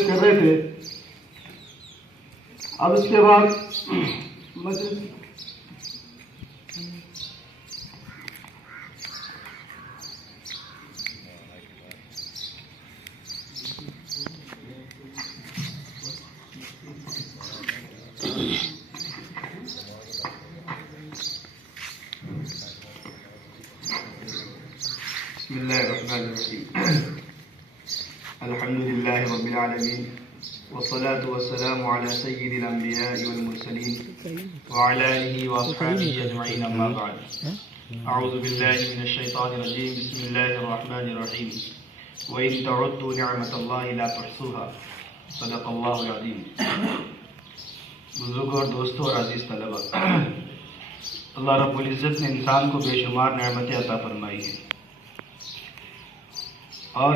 کر رہے تھے. اب اس کے بعد بسم اللہ الرحمن الرحیم. الحمد للہ رب العالمین والصلاة والسلام على سید الانبیاء والمرسلین وعلى آلہ واصحابہ اجمعین اما بعد. اعوذ باللہ من الشیطان الرجیم. بسم اللہ الرحمن الرحیم. وَإِن تَعُدُّوا نِعْمَةَ اللَّهِ لَا تُحْصُوهَا صدق اللہ العظیم. بزرگوں اور دوستوں اور عزیز طلبہ، اللہ رب العزت نے انسان کو بے شمار نعمتیں عطا فرمائی ہیں، اور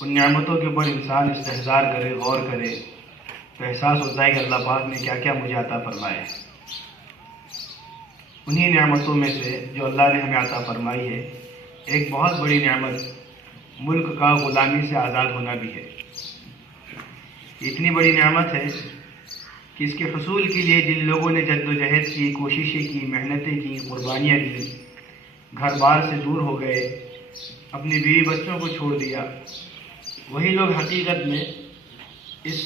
ان نعمتوں کے اوپر انسان استحضار کرے، غور کرے تو احساس ہوتا ہے کہ اللہ پاک نے کیا کیا مجھے عطا فرمایا ہے. انہی نعمتوں میں سے جو اللہ نے ہمیں عطا فرمائی ہے، ایک بہت بڑی نعمت ملک کا غلامی سے آزاد ہونا بھی ہے. اتنی بڑی نعمت ہے کہ اس کے حصول کے لیے جن لوگوں نے جد و جہد کی، کوششیں کی، محنتیں کی، قربانیاں دی، گھر بار سے دور ہو گئے، اپنی بیوی بچوں کو چھوڑ دیا، وہی لوگ حقیقت میں اس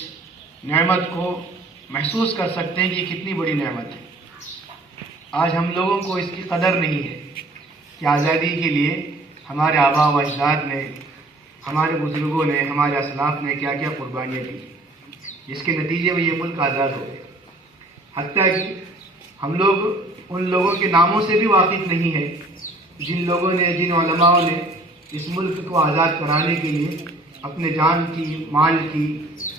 نعمت کو محسوس کر سکتے ہیں کہ یہ کتنی بڑی نعمت ہے. آج ہم لوگوں کو اس کی قدر نہیں ہے کہ آزادی کے لیے ہمارے آباء و اجداد نے، ہمارے بزرگوں نے، ہمارے اسلاف نے کیا کیا قربانیاں دی، جس کے نتیجے میں یہ ملک آزاد ہو گیا. حتیٰ کہ ہم لوگ ان لوگوں کے ناموں سے بھی واقف نہیں ہیں جن لوگوں نے، جن علماء نے اس ملک کو آزاد کرانے کے لیے اپنے جان کی، مال کی،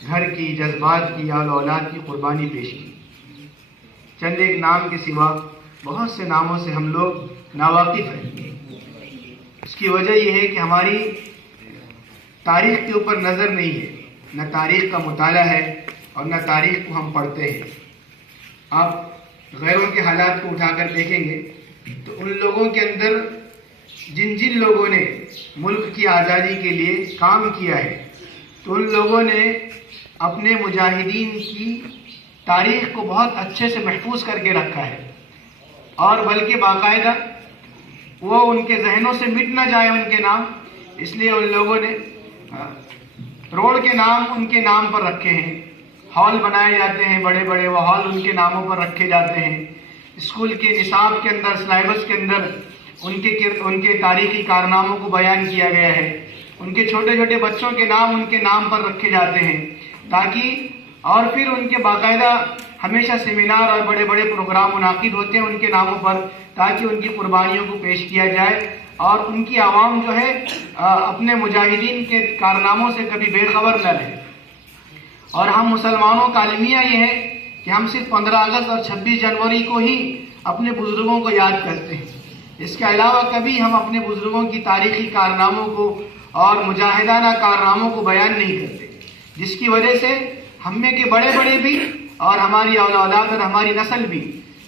گھر کی، جذبات کی، اولاد کی قربانی پیش کی. چند ایک نام کے سوا بہت سے ناموں سے ہم لوگ ناواقف ہیں. اس کی وجہ یہ ہے کہ ہماری تاریخ کے اوپر نظر نہیں ہے، نہ تاریخ کا مطالعہ ہے اور نہ تاریخ کو ہم پڑھتے ہیں. آپ غیروں کے حالات کو اٹھا کر دیکھیں گے تو ان لوگوں کے اندر جن لوگوں نے ملک کی آزادی کے لیے کام کیا ہے، تو ان لوگوں نے اپنے مجاہدین کی تاریخ کو بہت اچھے سے محفوظ کر کے رکھا ہے، اور بلکہ باقاعدہ وہ ان کے ذہنوں سے مٹ نہ جائے ان کے نام، اس لیے ان لوگوں نے روڈ کے نام ان کے نام پر رکھے ہیں، ہال بنائے جاتے ہیں بڑے بڑے، وہ ہال ان کے ناموں پر رکھے جاتے ہیں. اسکول کے نصاب کے اندر، سلیبس کے اندر ان کے تاریخی کارناموں کو بیان کیا گیا ہے. ان کے چھوٹے چھوٹے بچوں کے نام ان کے نام پر رکھے جاتے ہیں، تاکہ اور پھر ان کے باقاعدہ ہمیشہ سیمینار اور بڑے بڑے پروگرام منعقد ہوتے ہیں ان کے ناموں پر، تاکہ ان کی قربانیوں کو پیش کیا جائے اور ان کی عوام جو ہے اپنے مجاہدین کے کارناموں سے کبھی بے خبر نہ رہے. اور ہم مسلمانوں کا المیہ یہ ہے کہ ہم صرف 15 اگست اور 26 جنوری کو ہی اپنے بزرگوں کو یاد کرتے ہیں. اس کے علاوہ کبھی ہم اپنے بزرگوں کی تاریخی کارناموں کو اور مجاہدانہ کارناموں کو بیان نہیں کرتے، جس کی وجہ سے ہم میں کے بڑے بڑے بھی اور ہماری اولاد اور ہماری نسل بھی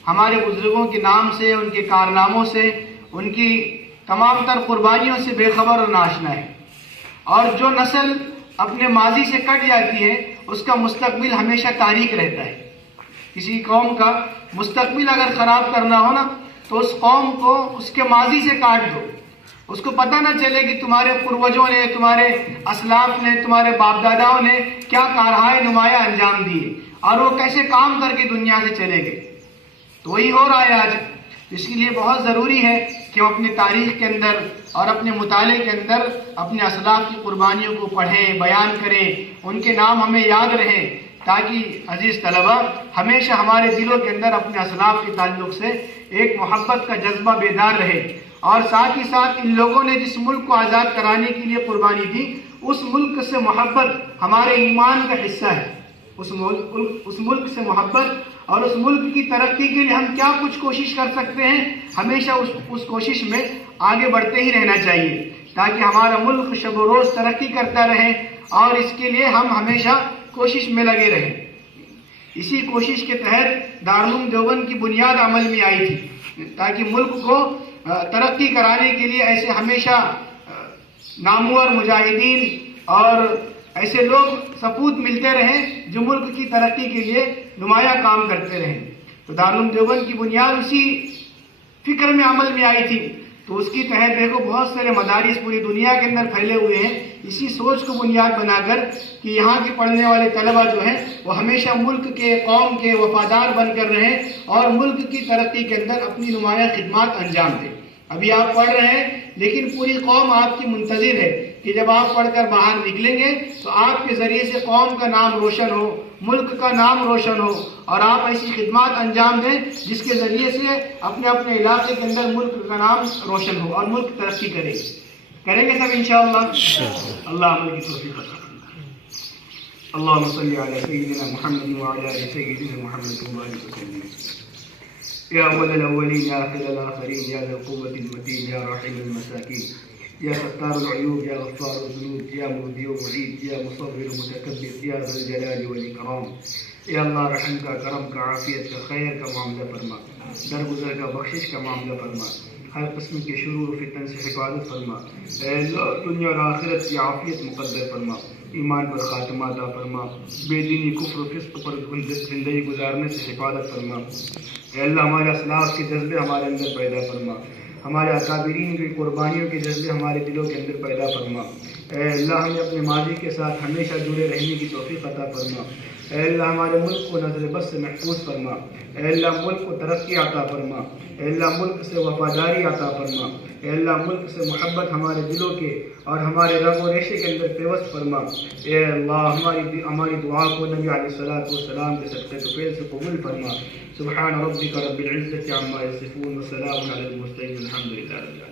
ہمارے بزرگوں کے نام سے، ان کے کارناموں سے، ان کی تمام تر قربانیوں سے بے خبر اور ناشنا ہے. اور جو نسل اپنے ماضی سے کٹ جاتی ہے اس کا مستقبل ہمیشہ تاریک رہتا ہے. کسی قوم کا مستقبل اگر خراب کرنا ہو نا تو اس قوم کو اس کے ماضی سے کاٹ دو، اس کو پتہ نہ چلے کہ تمہارے پروجوں نے، تمہارے اسلاف نے، تمہارے باپ داداؤں نے کیا کارہائے نمایاں انجام دیے اور وہ کیسے کام کر کے دنیا سے چلے گئے. تو وہی ہو رہا ہے آج. اس کے لیے بہت ضروری ہے کہ ہم اپنے تاریخ کے اندر اور اپنے مطالعے کے اندر اپنے اسلاف کی قربانیوں کو پڑھیں، بیان کریں، ان کے نام ہمیں یاد رہیں، تاکہ عزیز طلبہ ہمیشہ ہمارے دلوں کے اندر اپنے اسلاف کے تعلق سے ایک محبت کا جذبہ بیدار رہے. اور ساتھ ہی ساتھ ان لوگوں نے جس ملک کو آزاد کرانے کے لیے قربانی دی، اس ملک سے محبت ہمارے ایمان کا حصہ ہے. اس ملک سے محبت اور اس ملک کی ترقی کے لیے ہم کیا کچھ کوشش کر سکتے ہیں، ہمیشہ اس کوشش میں آگے بڑھتے ہی رہنا چاہیے، تاکہ ہمارا ملک شب و روز ترقی کرتا رہے، اور اس کے لیے ہم ہمیشہ کوشش میں لگے رہیں. اسی کوشش کے تحت دارالعلوم دیوبند کی بنیاد عمل میں آئی تھی، تاکہ ملک کو ترقی کرانے کے لیے ایسے ہمیشہ نامور مجاہدین اور ایسے لوگ سپوت ملتے رہیں جو ملک کی ترقی کے لیے نمایاں کام کرتے رہیں۔ تو دارالعلوم دیوبند کی بنیاد اسی فکر میں عمل میں آئی تھی، تو اس کی تحت دیکھو بہت سارے مدارس پوری دنیا کے اندر پھیلے ہوئے ہیں، اسی سوچ کو بنیاد بنا کر کہ یہاں کے پڑھنے والے طلبہ جو ہیں وہ ہمیشہ ملک کے، قوم کے وفادار بن کر رہیں اور ملک کی ترقی کے اندر اپنی نمایاں خدمات انجام دیں۔ ابھی آپ پڑھ رہے ہیں لیکن پوری قوم آپ کی منتظر ہے کہ جب آپ پڑھ کر باہر نکلیں گے تو آپ کے ذریعے سے قوم کا نام روشن ہو، ملک کا نام روشن ہو، اور آپ ایسی خدمات انجام دیں جس کے ذریعے سے اپنے اپنے علاقے کے اندر ملک کا نام روشن ہو اور ملک ترقی کرے۔ کریں گے سب انشاءاللہ؟ اللہ عمل کی توفیق عطا فرمائے۔ اللهم صل على سيدنا محمد وعلى آل سيدنا محمد وبارك وسلم۔ يا أول الأولين يا آخر الآخرين يا ذا القوة المتين يا راحم المساكين يا ستار العيوب يا غفار الذنوب يا مبدي ومعيد يا مصور متكبر يا ذا الجلال والإكرام۔ یا اللہ رحم کا، کرم کا، عافیت کا، خیر کا معاملہ فرما، درگزر کا، بخشش کا معاملہ فرما، ہر قسم کے شرور و فتن سے حفاظت فرما۔ اے اللہ دنیا اور آخرت کی عافیت مقدر فرما، ایمان پر خاتمہ عطا فرما، بے دینی، کفر و فسق پر زندگی گزارنے سے حفاظت فرما۔ اے اللہ ہمارے اسلاف کے جذبے ہمارے اندر پیدا فرما، ہمارے اکابرین کی قربانیوں کے جذبے ہمارے دلوں کے اندر پیدا فرما۔ اے اللہ ہمیں اپنے ماضی کے ساتھ ہمیشہ جڑے رہنے کی توفیق عطا فرما۔ اے اللہ ہمارے ملک کو نظر بد سے محفوظ فرما۔ اے اللہ ملک کو ترقی عطا فرما۔ اے اللہ ملک سے وفاداری عطا فرما۔ اے اللہ ملک سے محبت ہمارے دلوں کے اور ہمارے رگ و ریشے کے اندر پیوست فرما۔ اے اللہ ہماری دعا کو نبی علیہ الصلوۃ والسلام کے صدقے طفیل سے قبول فرما۔ سبحان ربک رب العزة عما یصفون وسلام علی المرسلین الحمد للہ رب العالمین۔